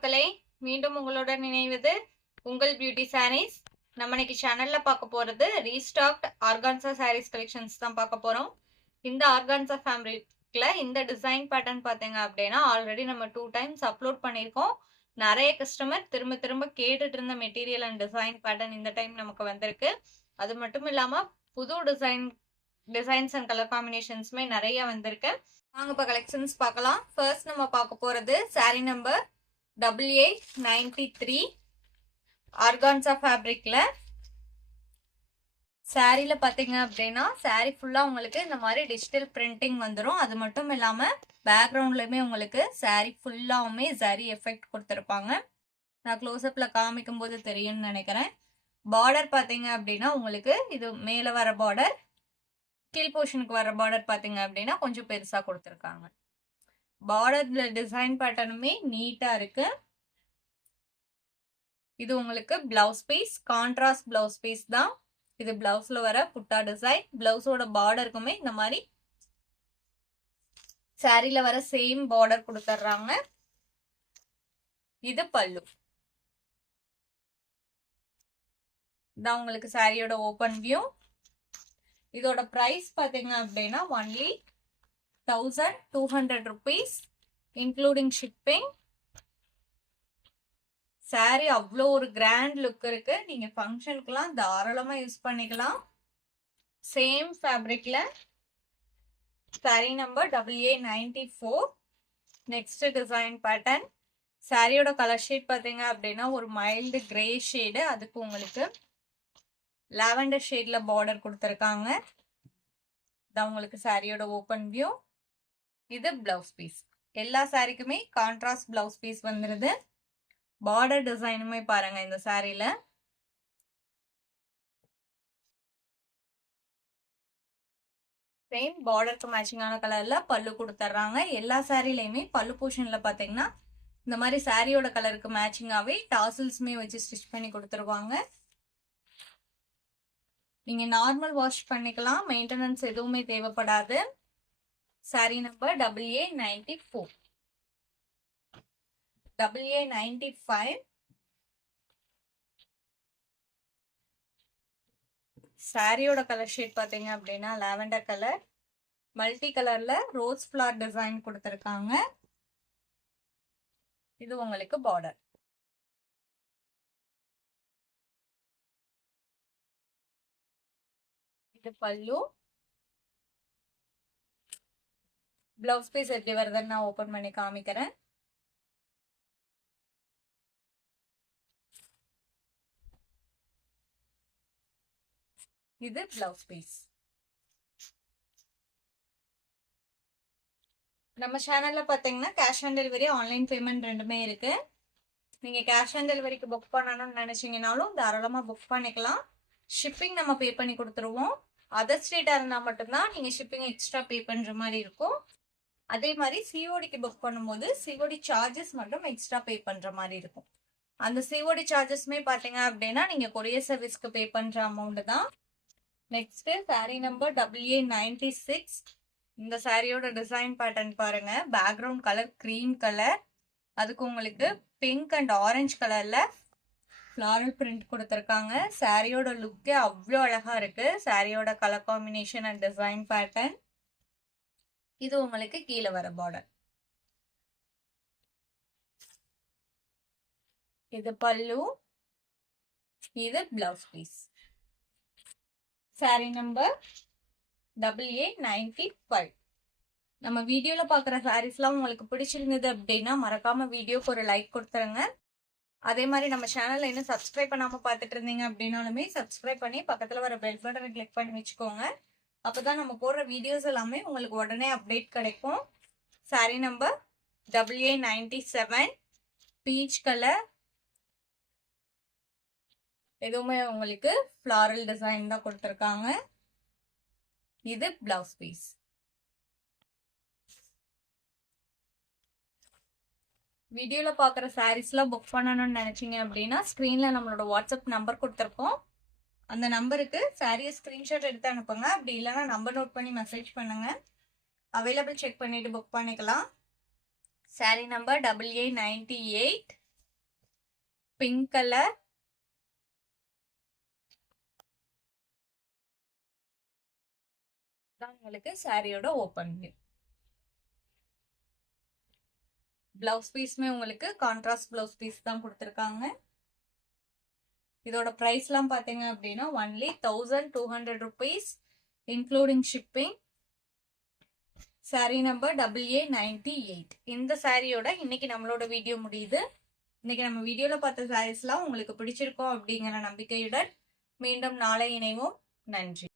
மக்களே, மீண்டும் உங்களுடன் இணைவது உங்கள் பியூட்டி சாரீஸ். நம்ம இன்னைக்கு சேனல்ல பார்க்க போறது ரீஸ்டாக்ட் ஆர்கான்சா சாரீஸ் கலெக்ஷன்ஸ் தான் பார்க்க போறோம். இந்த ஆர்கான்சா ஃபேப்ரிக்ல இந்த டிசைன் பேட்டர்ன் பார்த்தீங்க அப்படின்னா ஆல்ரெடி நம்ம 2 டைம்ஸ் அப்லோட் பண்ணியிருக்கோம். நிறைய கஸ்டமர் திரும்ப திரும்ப கேட்டுட்டு இருந்த மெட்டீரியல் அண்ட் டிசைன் பேட்டர்ன் இந்த டைம் நமக்கு வந்திருக்கு. அது மட்டும் இல்லாம புது டிசைன்ஸ் அண்ட் கலர் காம்பினேஷன்ஸுமே நிறைய வந்திருக்கு. வாங்க இப்போ கலெக்ஷன்ஸ் பார்க்கலாம். ஃபர்ஸ்ட் நம்ம பார்க்க போறது சாரீ நம்பர் 8893 ஆர்கான்சா ஃபேப்ரிக்ல. சாரீல பாத்தீங்க அப்படின்னா சாரீ ஃபுல்லா உங்களுக்கு இந்த மாதிரி டிஜிட்டல் பிரிண்டிங் வந்துடும். அது மட்டும் இல்லாம பேக்ரவுண்ட்லயுமே உங்களுக்கு சாரீ ஃபுல்லாவுமே ஜரி எஃபெக்ட் கொடுத்துருப்பாங்க. நான் க்ளோஸ்அப்ல காமிக்கும் போது தெரியும்னு நினைக்கிறேன். பார்டர் பாத்தீங்க அப்படின்னா உங்களுக்கு இது மேல வர பார்டர், கீழ் போர்ஷனுக்கு வர பார்டர் பாத்தீங்க அப்படின்னா கொஞ்சம் பெருசா கொடுத்துருக்காங்க. பார்டர் டிசைன் பேட்டர்னுமே நீட்டா இருக்கு. இது உங்களுக்கு blouse piece, contrast blouse piece தான். இது பிளவுஸ்ல வர புட்டா டிசைன். பிளவுஸோட பார்டருக்குமே இந்த மாதிரி சாரில வர சேம் பார்டர் கொடுத்துட்றாங்க. இது பல்லு. இதான் உங்களுக்கு சாரியோட ஓபன் வியூ. இதோட பிரைஸ் பாத்தீங்க அப்படின்னா only 1200 rupees including shipping. Sorry அவ்வளோ ஒரு கிராண்ட் லுக் இருக்கு. நீங்க ஃபங்க்ஷனுக்குலாம் தாராளமா யூஸ் பண்ணிக்கலாம். சேம் ஃபேப்ரிக்ல sari number 8894. Next design pattern. சாரியோட கலர் ஷேட் பார்த்தீங்க அப்படின்னா ஒரு மைல்டு கிரே ஷேடு, அதுக்கு உங்களுக்கு லாவெண்டர் ஷேட்ல பார்டர் கொடுத்துருக்காங்க. இதான் உங்களுக்கு சாரியோட ஓப்பன் வியூ. இது பிளவுஸ் பீஸ். எல்லா சாரிக்குமே கான்ட்ராஸ்ட் பிளவுஸ் பீஸ் வந்துருது. பார்டர் டிசைனுமே பாருங்க இந்த சாரில. சேம் பார்டருக்கு மேட்சிங்கான கலர்ல பல்லு கொடுத்துட்றாங்க. எல்லா சாரிலையுமே பல்லு போர்ஷன்ல பாத்தீங்கன்னா இந்த மாதிரி சாரியோட கலருக்கு மேட்சிங்காவே டாசல்ஸ்மே வச்சு ஸ்டிச் பண்ணி கொடுத்துருவாங்க. நீங்க நார்மல் வாஷ் பண்ணிக்கலாம், மெயின்டெனன்ஸ் எதுவுமே தேவைப்படாது. Sorry number 8894. 8895. சாரியோட கலர் ஷேட் பாத்தீங்க அப்படின்னா லாவெண்டர் கலர், மல்டி கலர்ல ரோஸ் ஃபிளவர் டிசைன் கொடுத்துருக்காங்க. இது உங்களுக்கு பார்டர். இது பல்லு. பிளவுஸ் பீஸ் எப்படி வருதுன்னு நான் ஓபன் பண்ணி காமிக்கிறேன். இது பிளவுஸ் பீஸ். நம்ம சேனல்ல பாத்தீங்கன்னா cash on delivery, online payment ரெண்டுமே இருக்கு. நீங்க கேஷ் ஆன் டெலிவரிக்கு புக் பண்ணணும்னு நினைச்சீங்கனாலும் தாராளமா புக் பண்ணிக்கலாம். ஷிப்பிங் நம்ம பே பண்ணி கொடுத்துருவோம். அதர் ஸ்டேட்டா இருந்தா மட்டும்தான் நீங்க ஷிப்பிங் எக்ஸ்ட்ரா பே பண்ற மாதிரி இருக்கும். அதே மாதிரி சிஓடிக்கு புக் பண்ணும்போது சிஓடி சார்ஜஸ் மட்டும் எக்ஸ்ட்ரா பே பண்ற மாதிரி இருக்கும். அந்த சிஓடி சார்ஜஸ்மே பாத்தீங்க அப்படின்னா நீங்க கொரியர் சர்வீஸ்க்கு பே பண்ற அமௌண்ட் தான். Next sorry number 8896. இந்த சாரியோட டிசைன் பேட்டர்ன் பாருங்க. பேக்ரவுண்ட் கலர் கிரீம் கலர், அதுக்கு உங்களுக்கு பிங்க் அண்ட் ஆரஞ்சு கலர்ல ஃப்ளாரல் பிரிண்ட் கொடுத்துருக்காங்க. சாரியோட லுக்கே அவ்வளோ அழகா இருக்கு. சாரியோட colour combination and design pattern. இது உங்களுக்கு கீழே வர பார்டர். இது பல்லு. இது பிளவுஸ் பீஸ். Sorry number 8895. நம்ம வீடியோல பாக்குற சாரீஸ்லாம் உங்களுக்கு பிடிச்சிருந்தது அப்படின்னா மறக்காம வீடியோக்கு ஒரு லைக் கொடுத்துருங்க. அதே மாதிரி நம்ம சேனல்ல இன்னும் சப்ஸ்கிரைப் பண்ணாம பார்த்துட்டு இருந்தீங்க அப்படின்னாலுமே சப்ஸ்கிரைப் பண்ணி பக்கத்துல வர பெல் பட்டனை கிளிக் பண்ணி வச்சுக்கோங்க. அப்பதான் நம்ம போடுற வீடியோஸ் எல்லாமே உங்களுக்கு உடனே அப்டேட் கிடைக்கும். Sorry number 8897. Peach colour. எதுவுமே உங்களுக்கு ஃப்ளாரல் டிசைன் தான் கொடுத்துருக்காங்க. இது பிளவுஸ் பீஸ். வீடியோல பாக்குற சாரீஸ்லாம் புக் பண்ணணும்னு நினைச்சீங்க அப்படின்னா ஸ்கிரீன்ல நம்மளோட வாட்ஸ்அப் நம்பர் கொடுத்துருக்கோம். அந்த நம்பருக்கு சாரியை ஸ்கிரீன்ஷாட் எடுத்து அனுப்புங்க. அப்படி இல்லைன்னா நம்பர் நோட் பண்ணி மெசேஜ் பண்ணுங்க. அவைலபிள் செக் பண்ணிட்டு புக் பண்ணிக்கலாம். Sorry number 8898. பிங்க் கலர், தான் உங்களுக்கு சாரியோட ஓப்பன் வியூ. பிளவுஸ் பீஸ்மே உங்களுக்கு கான்ட்ராஸ்ட் பிளவுஸ் பீஸ் தான் கொடுத்துருக்காங்க. இதோட பிரைஸ்லாம் பார்த்தீங்க அப்படின்னா only 1200 rupees including shipping. Sorry number AA98. இந்த சாரியோட இன்னைக்கு நம்மளோட வீடியோ முடியுது. இன்னைக்கு நம்ம வீடியோல பார்த்த சாரீஸ்லாம் உங்களுக்கு பிடிச்சிருக்கோம் அப்படிங்கிற நம்பிக்கையுடன் மீண்டும் நாளை இணைவோம். நன்றி.